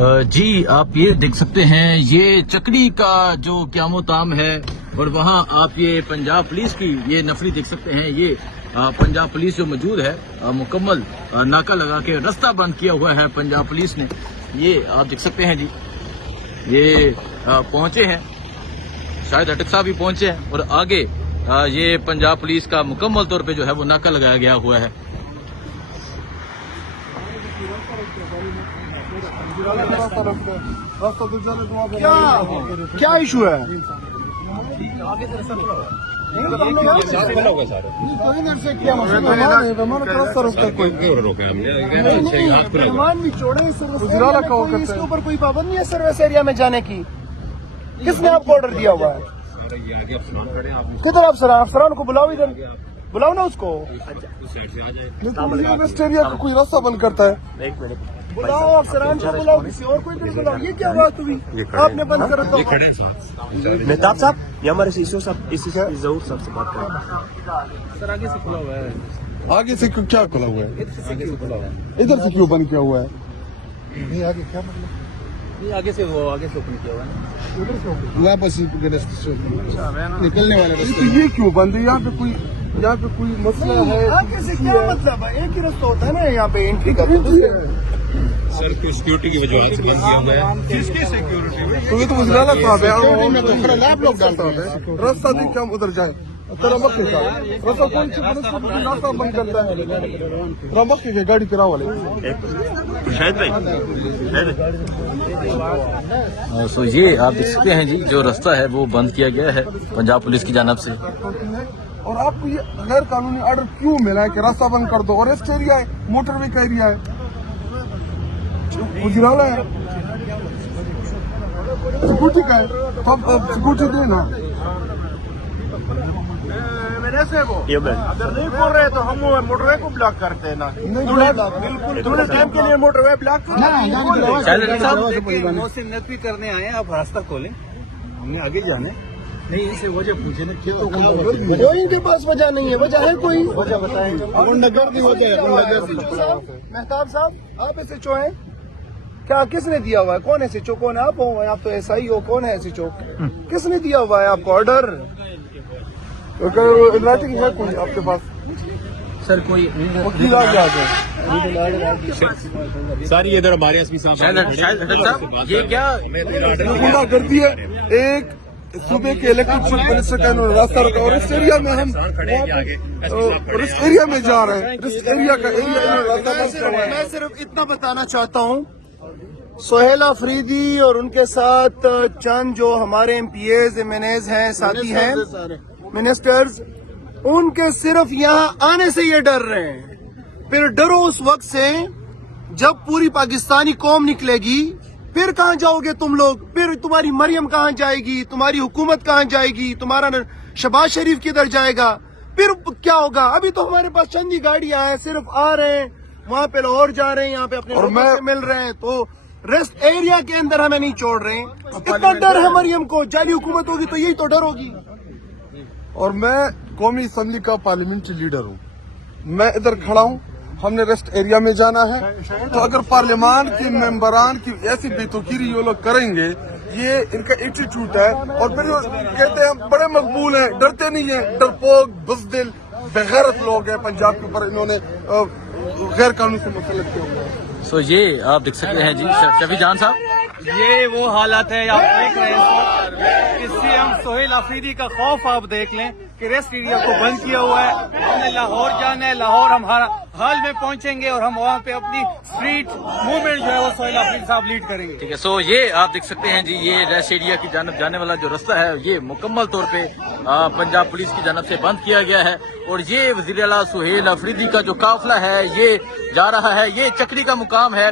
جی آپ یہ دیکھ سکتے ہیں یہ چکڑی کا جو قیام تام ہے اور وہاں آپ یہ پنجاب پولیس کی یہ نفری دیکھ سکتے ہیں. یہ پنجاب پولیس جو موجود ہے مکمل ناکہ لگا کے رستہ بند کیا ہوا ہے پنجاب پولیس نے. یہ آپ دیکھ سکتے ہیں جی یہ پہنچے ہیں, شاید اٹک صاحب بھی پہنچے ہیں اور آگے یہ پنجاب پولیس کا مکمل طور پہ جو ہے وہ ناکہ لگایا گیا ہوا ہے. کیا ایشو ہے؟ اس کے اوپر کوئی پابندی نہیں ہے سروس ایریا میں جانے کی. کس نے آپ کو آرڈر دیا ہوا ہے؟ کدھر افسران کو بلاؤ, ادھر بلاؤ نا اس کو. ویسٹ ایریا کا کوئی راستہ بند کرتا ہے. بلاؤ افسران کو, بلاؤ کسی اور کو ادھر بلاؤ. یہ کیا بات ہوئی آپ نے بند کر دیا؟ مہتاب صاحب یہ ہمارے ایشو صاحب ضرور صاحب سے بات کریں. سر آگے سے کھلا ہوا ہے. آگے سے کیا کھلا ہوا ہے؟ ادھر سے کیوں بند کیا ہوا ہے؟ نہیں آگے کیا مطلب؟ آگے سے اوپن کیا ہوا ہے. واپس نکلنے والے یہ کیوں بند ہے؟ یہاں پہ کوئی مسئلہ ہے؟ آگے سے کیا مطلب ہے؟ ایک ہی رستہ ہوتا ہے نا یہاں پہ انٹری کا. سر سیکورٹی کی وجوہات سے بند کیا ہوا ہے. کس کی سیکورٹی؟ تو یہ تو وزیرالہ صاحب ہے, آپ لوگ ڈالتا ہے راستہ دیکھ کے ہم ادھر جائیں. رمبک کے ساتھ راستہ کون سی راستہ بند کرتا ہے؟ رمبک کے گاڑی کرا والے. شاید بھائی سو یہ آپ دیکھ سکتے ہیں جی جو راستہ ہے وہ بند کیا گیا ہے پنجاب پولیس کی جانب سے. اور آپ کو یہ غیر قانونی آرڈر کیوں ملا ہے کہ راستہ بند کر دو؟ اور ریسٹ ایریا ہے, موٹر وے کا ایریا ہے, وزیرالہ ہے, سیکورٹی کا ہے, تو آپ سیکورٹی دیں نا. اگر نہیں بول رہے تو ہم موٹر وے کو بلاک کرتے ہیں نا. بالکل تھوڑے ٹائم کے لیے موٹر وے بلاک محسن ندوی کرنے آئے ہیں. آپ راستہ کھولیں, ہم نے آگے جانے نہیں. اسے وجہ پوچھے نا, کوئی کے پاس وجہ نہیں ہے. وجہ ہے کوئی وجہ بتائیں. مہتاب صاحب آپ ایس ایچ او ہیں کیا؟ کس نے دیا ہوا ہے؟ کون ایس ایچ او؟ کون ہے آپ؟ آپ تو ایس آئی ہو. کون ہے ایس ایچ او؟ کس نے دیا ہوا ہے آپ کو آرڈر؟ رائٹنگ ہے کوئی آپ کے پاس؟ سر کوئی وکیل آ گیا سر یہ ادھر ہمارے ایس پی صاحب یہ کیا گنڈا گردی ہے. ایک صوبے کے الیکٹڈ چیف منسٹر کا انہوں نے راستہ رکھا اور اس ایریا میں ہم اس ایریا میں جا رہے ہیں. اس ایریا کا میں صرف اتنا بتانا چاہتا ہوں, سہیل آفریدی اور ان کے ساتھ چند جو ہمارے MPs MNAs ہیں, ساتھی ہیں, منسٹرز, ان کے صرف یہاں آنے سے یہ ڈر رہے ہیں. پھر ڈرو اس وقت سے جب پوری پاکستانی قوم نکلے گی. پھر کہاں جاؤ گے تم لوگ؟ پھر تمہاری مریم کہاں جائے گی؟ تمہاری حکومت کہاں جائے گی؟ تمہارا شہباز شریف کدھر جائے گا؟ پھر کیا ہوگا؟ ابھی تو ہمارے پاس چند ہی گاڑیاں ہیں, صرف آ رہے ہیں, وہاں پہ لاہور جا رہے ہیں, یہاں پہ اپنے لوگوں سے مل رہے ہیں. تو ریسٹ ایریا کے اندر ہمیں نہیں چھوڑ رہے ہیں. اتنا ڈر ہے مریم کو. جعلی حکومت ہوگی تو یہی تو ڈر ہوگی. اور میں قومی اسمبلی کا پارلیمنٹری لیڈر ہوں. میں ادھر کھڑا ہوں, ہم نے ریسٹ ایریا میں جانا ہے. تو اگر پارلیمان کے ممبران کی ایسی بے توقیری یہ لوگ کریں گے, یہ ان کا ایٹیٹیوڈ ہے. اور پھر جو کہتے ہیں ہم بڑے مقبول ہیں, ڈرتے نہیں ہیں, ڈرپوک, بزدل, بغیرت لوگ ہیں پنجاب کے اوپر انہوں نے غیر قانونی سے مسلط کیا ہوا ہے. سو یہ آپ دیکھ سکتے ہیں جی شفیع جان صاحب یہ وہ حالت ہے آپ دیکھ رہے ہیں. اس سے ہم سہیل آفریدی کا خوف آپ دیکھ لیں کہ ریسٹ ایریا کو بند کیا ہوا ہے. ہم نے لاہور جانا ہے, لاہور ہم حال میں پہنچیں گے اور ہم وہاں پہ اپنی اسٹریٹ موومنٹ جو ہے وہ سہیل آفریدی صاحب لیڈ کریں گے. ٹھیک ہے. سو یہ آپ دیکھ سکتے ہیں جی یہ ریسٹ ایریا کی جانب جانے والا جو راستہ ہے یہ مکمل طور پہ پنجاب پولیس کی جانب سے بند کیا گیا ہے. اور یہ وزیر اعلیٰ سہیل آفریدی کا جو قافلہ ہے یہ جا رہا ہے. یہ چکری کا مقام ہے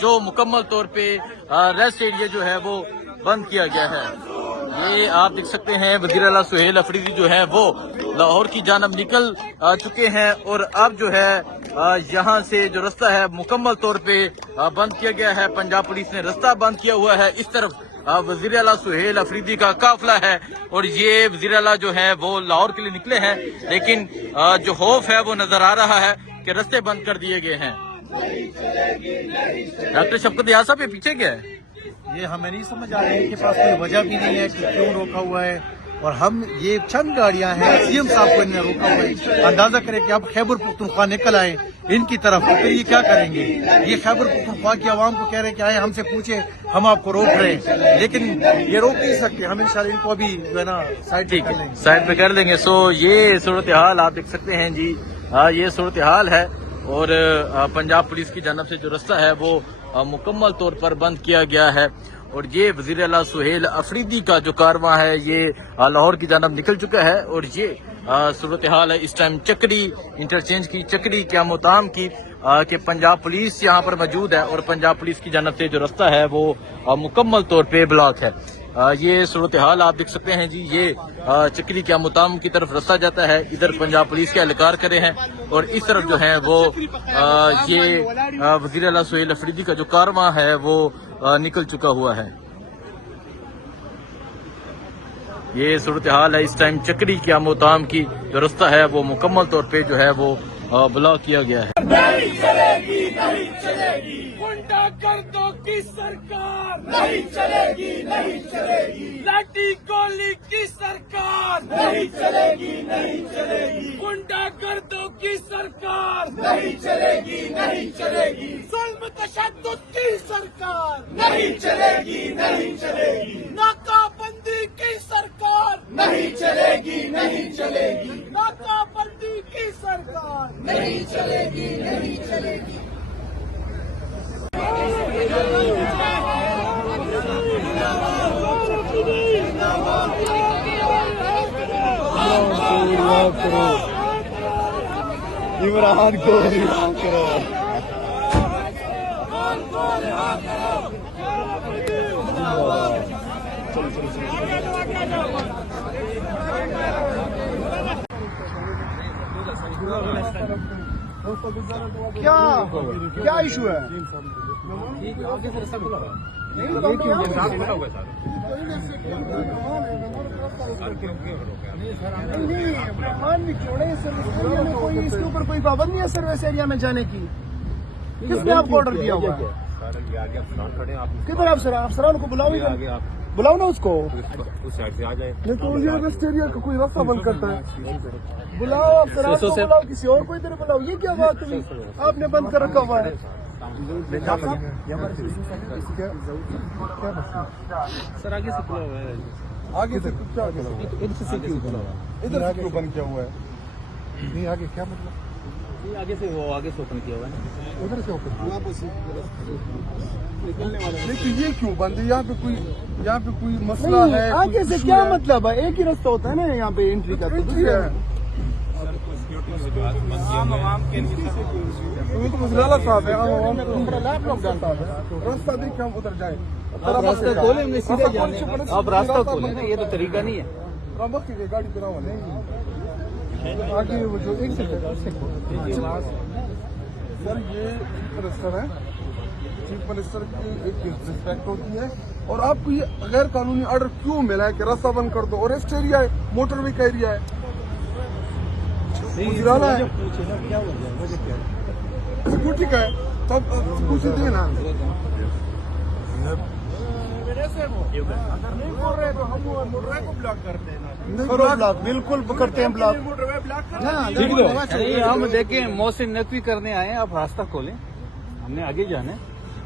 جو مکمل طور پہ ریسٹ ایریا جو ہے وہ بند کیا گیا ہے. یہ آپ دیکھ سکتے ہیں وزیر اعلیٰ سہیل آفریدی جو ہے وہ لاہور کی جانب نکل چکے ہیں. اور اب جو ہے یہاں سے جو راستہ ہے مکمل طور پہ بند کیا گیا ہے. پنجاب پولیس نے راستہ بند کیا ہوا ہے. اس طرف وزیر اعلیٰ سہیل آفریدی کا قافلہ ہے اور یہ وزیر اعلیٰ جو ہے وہ لاہور کے لیے نکلے ہیں. لیکن جو خوف ہے وہ نظر آ رہا ہے کہ راستے بند کر دیے گئے ہیں. डॉक्टर शफकत यार साहब ये पीछे क्या है? ये हमें नहीं समझ आ रहा है, इनके पास कोई वजह भी नहीं है कि क्यों रोका हुआ है। और हम ये चंद गाड़ियां हैं, सीएम साहब को इन्होंने रोका हुआ है। अंदाजा करें कि अब खैबर पख्तूनख्वा निकल आए इनकी तरफ, तो ये क्या करेंगे? ये खैबर पख्तूनख्वा की आवाम को कह रहे हैं कि आए हमसे पूछे, हम आपको रोक रहे हैं, लेकिन ये रोक नहीं सकते। हम इंशाल्लाह इनको अभी जो है ना साइड ठीक है, साइड पे कर देंगे। सो ये सूरत हाल आप देख सकते हैं जी, ये सूरत हाल है। और पंजाब पुलिस की जानब से जो रास्ता है वो मुकम्मल तौर पर बंद किया गया है। और ये वज़ीर आला सुहेल अफरीदी का जो कारवां है ये लाहौर की जानब निकल चुका है। और ये सूरत हाल है इस टाइम चक्री इंटरचेंज की, चक्री क्या मुताम की कि पंजाब पुलिस यहाँ पर मौजूद है और पंजाब पुलिस की जानब से जो रास्ता है वो मुकम्मल तौर पे ब्लॉक है। ये सूरत हाल आप देख सकते हैं जी, ये चक्री क्या मुताम की तरफ रास्ता जाता है, इधर पंजाब पुलिस के एहलकार खड़े हैं और इस तरफ जो है वो ये वज़ीर आला सुहेल अफरीदी का जो कारवां है वो निकल चुका हुआ है। ये सूरत हाल है इस टाइम चक्री क्या मुताम की जो रास्ता है वो मुकम्मल तौर पे जो है वो ब्लॉक किया गया है। नहीं चलेगी, नहीं चलेगी, गुंडागर्दों की सरकार नहीं चलेगी, नहीं चलेगी, लाठी गोली की सरकार नहीं चलेगी, नहीं चलेगी, गुंडागर्दों की सरकार नहीं चलेगी, नहीं चलेगी, जुल्म तशद्दुद की सरकार नहीं चलेगी, नहीं चलेगी, नाकाबंदी की सरकार नहीं चलेगी, नहीं चलेगी, नाकाबंदी की सरकार नहीं चलेगी, नहीं चलेगी। इमरान को रिहा करो। क्या इशू है? कोई इसके ऊपर कोई पाबंदी है सर्विस एरिया में जाने की? किसने आपको ऑर्डर दिया हुआ है? किधर अफसरान को बुलाओ, बुलाओ ना उसको, उस साइड से आ जाए। ये तो ये रेस्ट एरिया का कोई रास्ता बंद करता है। बुलाओ अफसरान को, बुलाओ किसी और को इधर बुलाओ। ये क्या बात हुई? आपने बंद कर रखा हुआ है। सर आगे से खुला हुआ है, आगे से कुछ क्या इधर से क्यों बंद किया हुआ है? नहीं आगे क्या मतलब? आगे से वो आगे से ओपन किया हुआ है, उधर से ओपन लेकिन ये क्यों बंद है? यहाँ पे कोई मसला है? आगे से क्या मतलब है? एक ही रास्ता होता है ना यहाँ पे एंट्री का। तो मुजराला साहब है, रास्ता देख के हम उधर जाए। रास्ता खोले, हमने सीधे जाने। आप रास्ता खोले, ये तो तरीका नहीं है। गाड़ी चलाओ आगे वो जो एक सेकंड सर, ये मिनिस्टर है, चीफ मिनिस्टर की एक रिस्पेक्ट होती है। और आपको ये गैर कानूनी ऑर्डर क्यों मिला है कि रास्ता बंद कर दो? और रेस्ट एरिया है, मोटरवे का एरिया है, मुजराला है, सिक्योरिटी का है, तब पूछ देना। अगर नहीं बोल रहे तो हम मोटरवे को ब्लॉक करते हैं। ब्लॉक बिल्कुल करते हैं, ब्लॉक। हम देखें मोहसिन नकवी करने आए हैं, आप रास्ता खोलें, हमने आगे जाना है।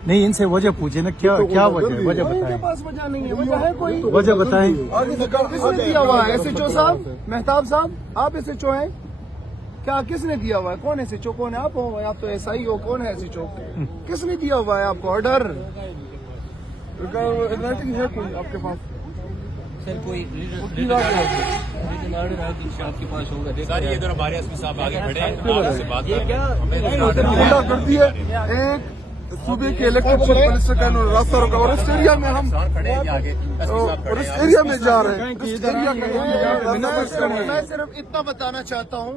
नहीं, इनसे वजह पूछे ना, क्या क्या वजह है? वजह इनके बताएं, पास वजह नहीं है। वजह है कोई? वजह बताएं। किसने दिया हुआ है? SHO साहब, मेहताब साहब, आप SHO हैं क्या? किसने दिया हुआ है? कौन SHO? कौन है? आप हो? आप तो SI हो। कौन है SHO? किसने दिया हुआ है आपको ऑर्डर? राइटिंग है कोई आपके पास? सर कोई ऑर्डर आपके पास होगा? सर ये इधर हमारे एसपी साहब आगे खड़े हैं, आपसे बात ये क्या गुंडा कर दी है। एक सूबे के इलेक्टेड चीफ मिनिस्टर का इन्होंने रास्ता रोका और इस एरिया में हम और इस एरिया में जा रहे हैं। मैं सिर्फ इतना बताना चाहता हूँ,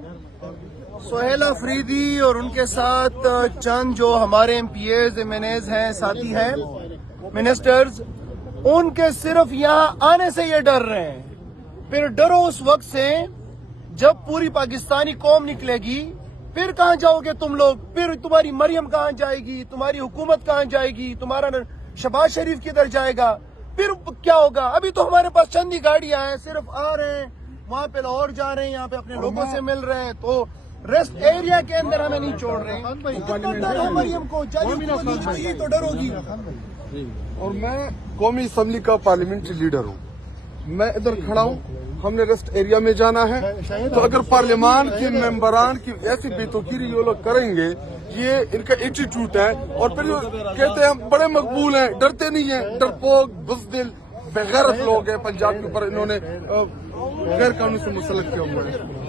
सुहेल अफरीदी और उनके साथ चंद जो हमारे MPs MNAs हैं, साथी हैं, मिनिस्टर्स, उनके सिर्फ यहाँ आने से ये डर रहे हैं। फिर डरो उस वक्त से जब पूरी पाकिस्तानी कौम निकलेगी, फिर कहाँ जाओगे तुम लोग? फिर तुम्हारी मरियम कहाँ जाएगी? तुम्हारी हुकूमत कहाँ जाएगी? तुम्हारा शहबाज शरीफ किधर जाएगा? फिर क्या होगा? अभी तो हमारे पास चंद ही गाड़ियां हैं, सिर्फ आ रहे हैं, वहाँ पे लाहौर जा रहे हैं, यहाँ पे अपने लोगों से मिल रहे हैं, तो रेस्ट एरिया के अंदर हमें नहीं छोड़ रहे हैं। कितना डर है मरियम को? चाहिए तो डर होगी। और मैं कौमी असम्बली का पार्लियामेंट्री लीडर हूँ। मैं इधर खड़ा हूँ, हमने रेस्ट एरिया में जाना है, तो अगर पार्लियामान के मेंबरान की ऐसी बेतुकीरी ये लोग करेंगे, ये इनका एटीट्यूड है, और फिर जो कहते हैं हम बड़े मकबूल हैं, डरते नहीं हैं, डरपोक बुज़दिल बेगैरत लोग हैं। पंजाब के ऊपर इन्होंने गैर कानूनी से मुसल्लत किया हुआ है।